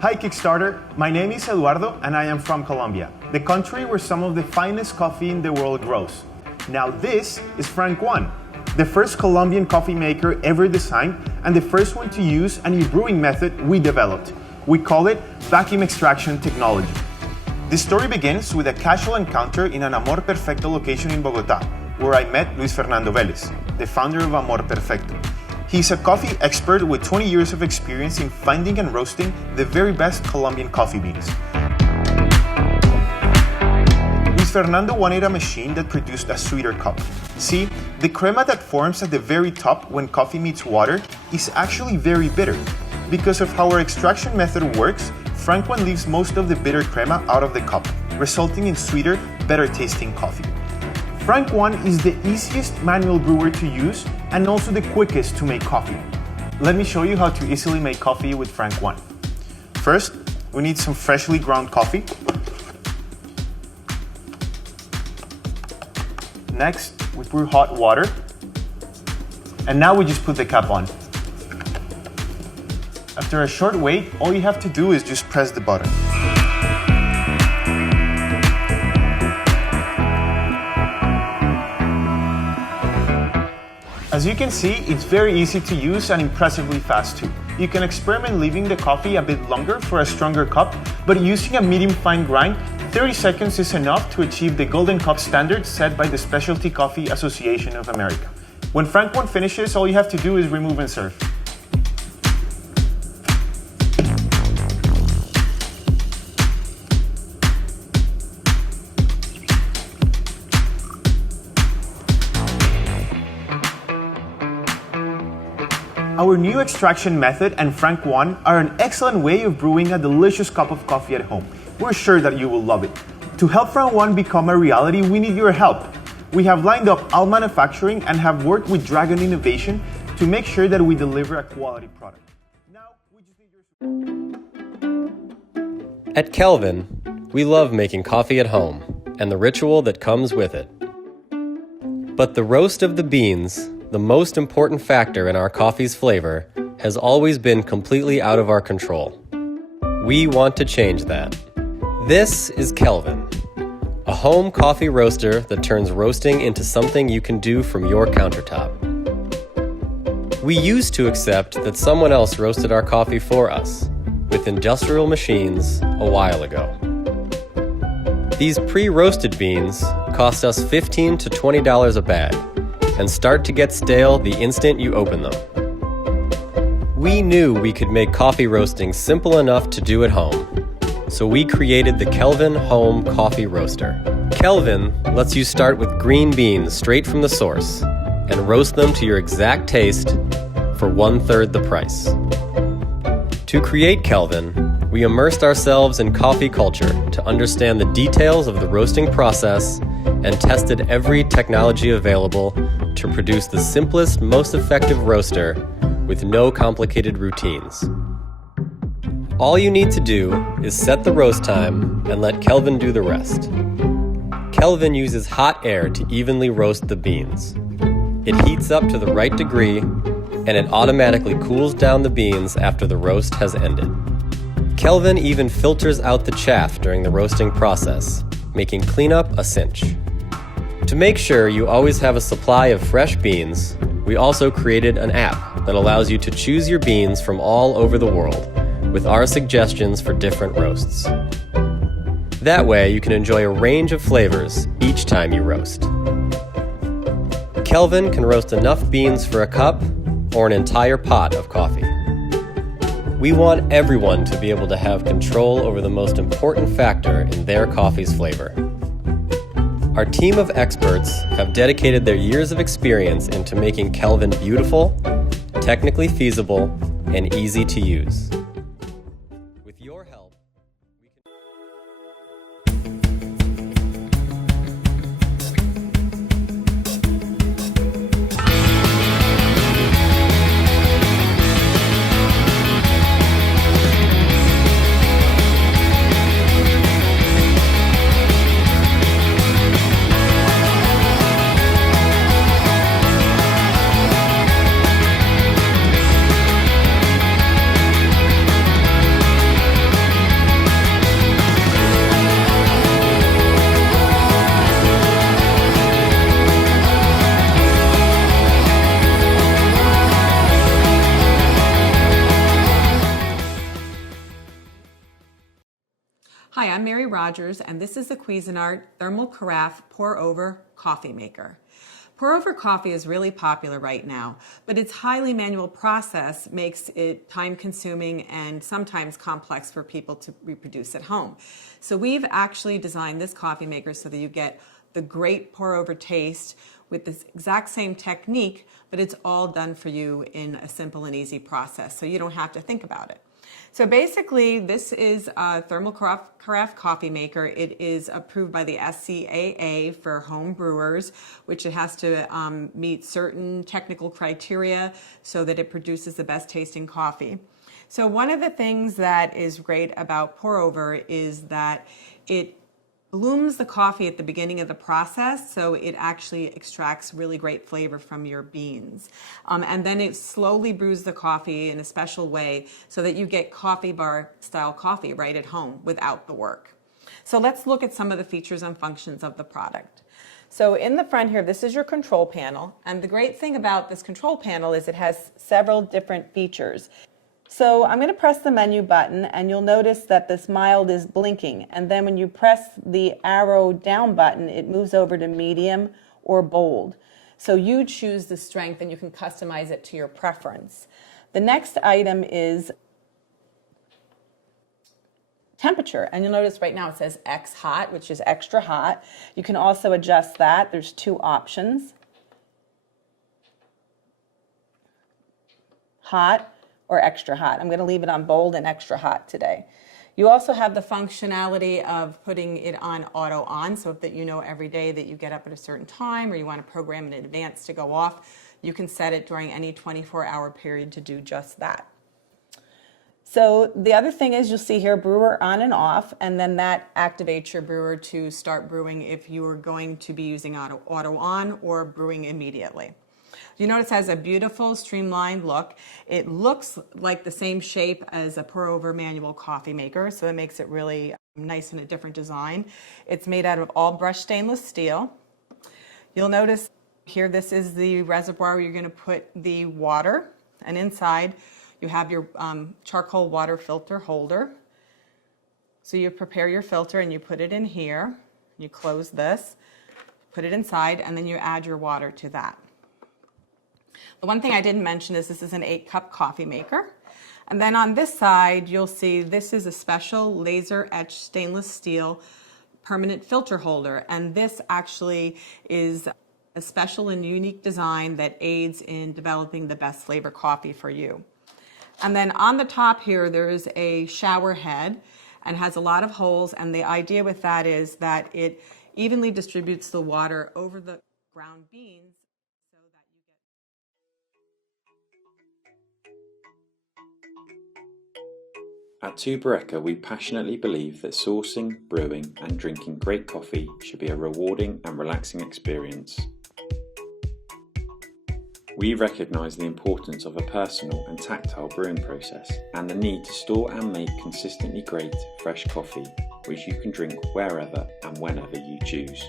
Hi Kickstarter, my name is Eduardo and I am from Colombia, the country where some of the finest coffee in the world grows. Now this is FrankOne, the first Colombian coffee maker ever designed and the first one to use a new brewing method we developed. We call it vacuum extraction technology. The story begins with a casual encounter in an Amor Perfecto location in Bogotá, where I met Luis Fernando Vélez, the founder of Amor Perfecto. He's a coffee expert with 20 years of experience in finding and roasting the very best Colombian coffee beans. Luis Fernando wanted a machine that produced a sweeter cup. See, the crema that forms at the very top when coffee meets water is actually very bitter. Because of how our extraction method works, FrankOne leaves most of the bitter crema out of the cup, resulting in sweeter, better tasting coffee. FrankOne is the easiest manual brewer to use and also the quickest to make coffee. Let me show you how to easily make coffee with FrankOne. First, we need some freshly ground coffee. Next, we brew hot water. And now we just put the cap on. After a short wait, all you have to do is just press the button. As you can see, it's very easy to use and impressively fast too. You can experiment leaving the coffee a bit longer for a stronger cup, but using a medium fine grind, 30 seconds is enough to achieve the golden cup standard set by the Specialty Coffee Association of America. When FrankOne finishes, all you have to do is remove and serve. Our new extraction method and FrankOne are an excellent way of brewing a delicious cup of coffee at home. We're sure that you will love it. To help FrankOne become a reality, we need your help. We have lined up all manufacturing and have worked with Dragon Innovation to make sure that we deliver a quality product. Now, we just need your... At Kelvin, we love making coffee at home and the ritual that comes with it. But the roast of the beans, the most important factor in our coffee's flavor, has always been completely out of our control. We want to change that. This is Kelvin, a home coffee roaster that turns roasting into something you can do from your countertop. We used to accept that someone else roasted our coffee for us with industrial machines a while ago. These pre-roasted beans cost us $15 to $20 a bag and start to get stale the instant you open them. We knew we could make coffee roasting simple enough to do at home, so we created the Kelvin Home Coffee Roaster. Kelvin lets you start with green beans straight from the source and roast them to your exact taste for 1/3 the price. To create Kelvin, we immersed ourselves in coffee culture to understand the details of the roasting process and tested every technology available to produce the simplest, most effective roaster with no complicated routines. All you need to do is set the roast time and let Kelvin do the rest. Kelvin uses hot air to evenly roast the beans. It heats up to the right degree, and it automatically cools down the beans after the roast has ended. Kelvin even filters out the chaff during the roasting process, making cleanup a cinch. To make sure you always have a supply of fresh beans, we also created an app that allows you to choose your beans from all over the world, with our suggestions for different roasts. That way, you can enjoy a range of flavors each time you roast. Kelvin can roast enough beans for a cup or an entire pot of coffee. We want everyone to be able to have control over the most important factor in their coffee's flavor. Our team of experts have dedicated their years of experience into making Kelvin beautiful, technically feasible, and easy to use. With your help, we can... Rogers, and this is the Cuisinart Thermal Carafe Pour-Over Coffee Maker. Pour-over coffee is really popular right now, but its highly manual process makes it time-consuming and sometimes complex for people to reproduce at home. So we've actually designed this coffee maker so that you get the great pour-over taste with this exact same technique, but it's all done for you in a simple and easy process, so you don't have to think about it. So basically, this is a thermal carafe coffee maker. It is approved by the SCAA for home brewers, which it has to meet certain technical criteria so that it produces the best tasting coffee. So one of the things that is great about pour over is that it blooms the coffee at the beginning of the process, so it actually extracts really great flavor from your beans. And then it slowly brews the coffee in a special way so that you get coffee bar style coffee right at home without the work. So let's look at some of the features and functions of the product. So in the front here, this is your control panel, and the great thing about this control panel is it has several different features. So I'm going to press the menu button, and you'll notice that this mild is blinking, and then when you press the arrow down button, it moves over to medium or bold. So you choose the strength and you can customize it to your preference. The next item is temperature, and you'll notice right now it says X hot, which is extra hot. You can also adjust that. There's two options: hot or extra hot. I'm going to leave it on bold and extra hot today. You also have the functionality of putting it on auto on, so that you know every day that you get up at a certain time or you want to program in advance to go off, you can set it during any 24-hour period to do just that. So the other thing is, you'll see here brewer on and off, and then that activates your brewer to start brewing if you are going to be using auto on or brewing immediately. You notice it has a beautiful streamlined look. It looks like the same shape as a pour-over manual coffee maker, so it makes it really nice and a different design. It's made out of all brushed stainless steel. You'll notice here, this is the reservoir where you're going to put the water, and inside you have your charcoal water filter holder. So you prepare your filter and you put it in here. You close this, put it inside, and then you add your water to that. The one thing I didn't mention is this is an 8-cup coffee maker. And then on this side, you'll see this is a special laser etched stainless steel permanent filter holder. And this actually is a special and unique design that aids in developing the best flavor coffee for you. And then on the top here, there is a shower head and has a lot of holes. And the idea with that is that it evenly distributes the water over the ground beans. At Tubereka, we passionately believe that sourcing, brewing and drinking great coffee should be a rewarding and relaxing experience. We recognise the importance of a personal and tactile brewing process and the need to store and make consistently great, fresh coffee, which you can drink wherever and whenever you choose.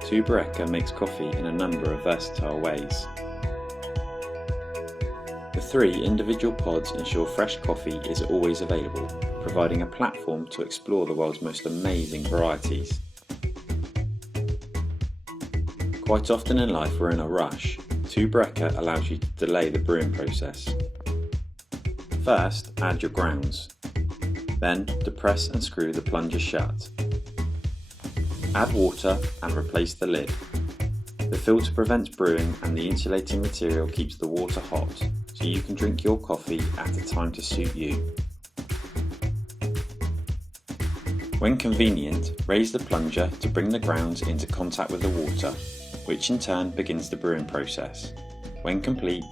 Tubereka makes coffee in a number of versatile ways. The 3 individual pods ensure fresh coffee is always available, providing a platform to explore the world's most amazing varieties. Quite often in life we're in a rush. Tubereka allows you to delay the brewing process. First, add your grounds. Then, depress and screw the plunger shut. Add water and replace the lid. The filter prevents brewing and the insulating material keeps the water hot, so you can drink your coffee at a time to suit you. When convenient, raise the plunger to bring the grounds into contact with the water, which in turn begins the brewing process. When complete,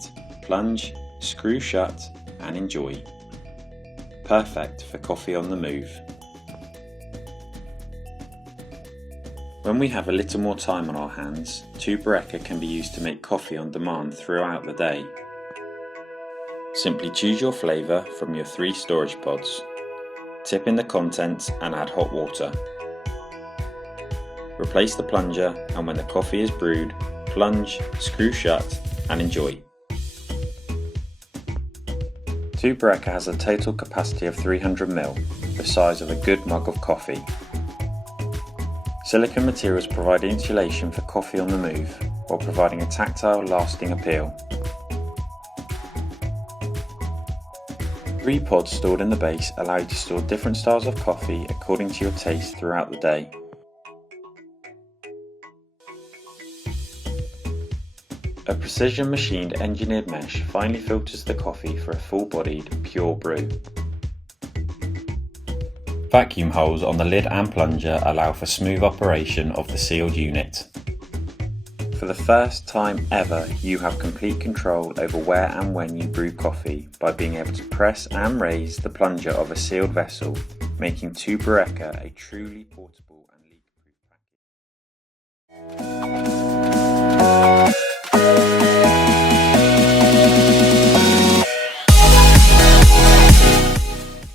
plunge, screw shut and enjoy. Perfect for coffee on the move. When we have a little more time on our hands, Tubereka can be used to make coffee on demand throughout the day. Simply choose your flavour from your 3 storage pods, tip in the contents and add hot water. Replace the plunger and when the coffee is brewed, plunge, screw shut and enjoy. Tubereka has a total capacity of 300 ml, the size of a good mug of coffee. Silicone materials provide insulation for coffee on the move, while providing a tactile, lasting appeal. 3 pods stored in the base allow you to store different styles of coffee according to your taste throughout the day. A precision machined engineered mesh finely filters the coffee for a full-bodied, pure brew. Vacuum holes on the lid and plunger allow for smooth operation of the sealed unit. For the first time ever, you have complete control over where and when you brew coffee by being able to press and raise the plunger of a sealed vessel, making Tubereka a truly portable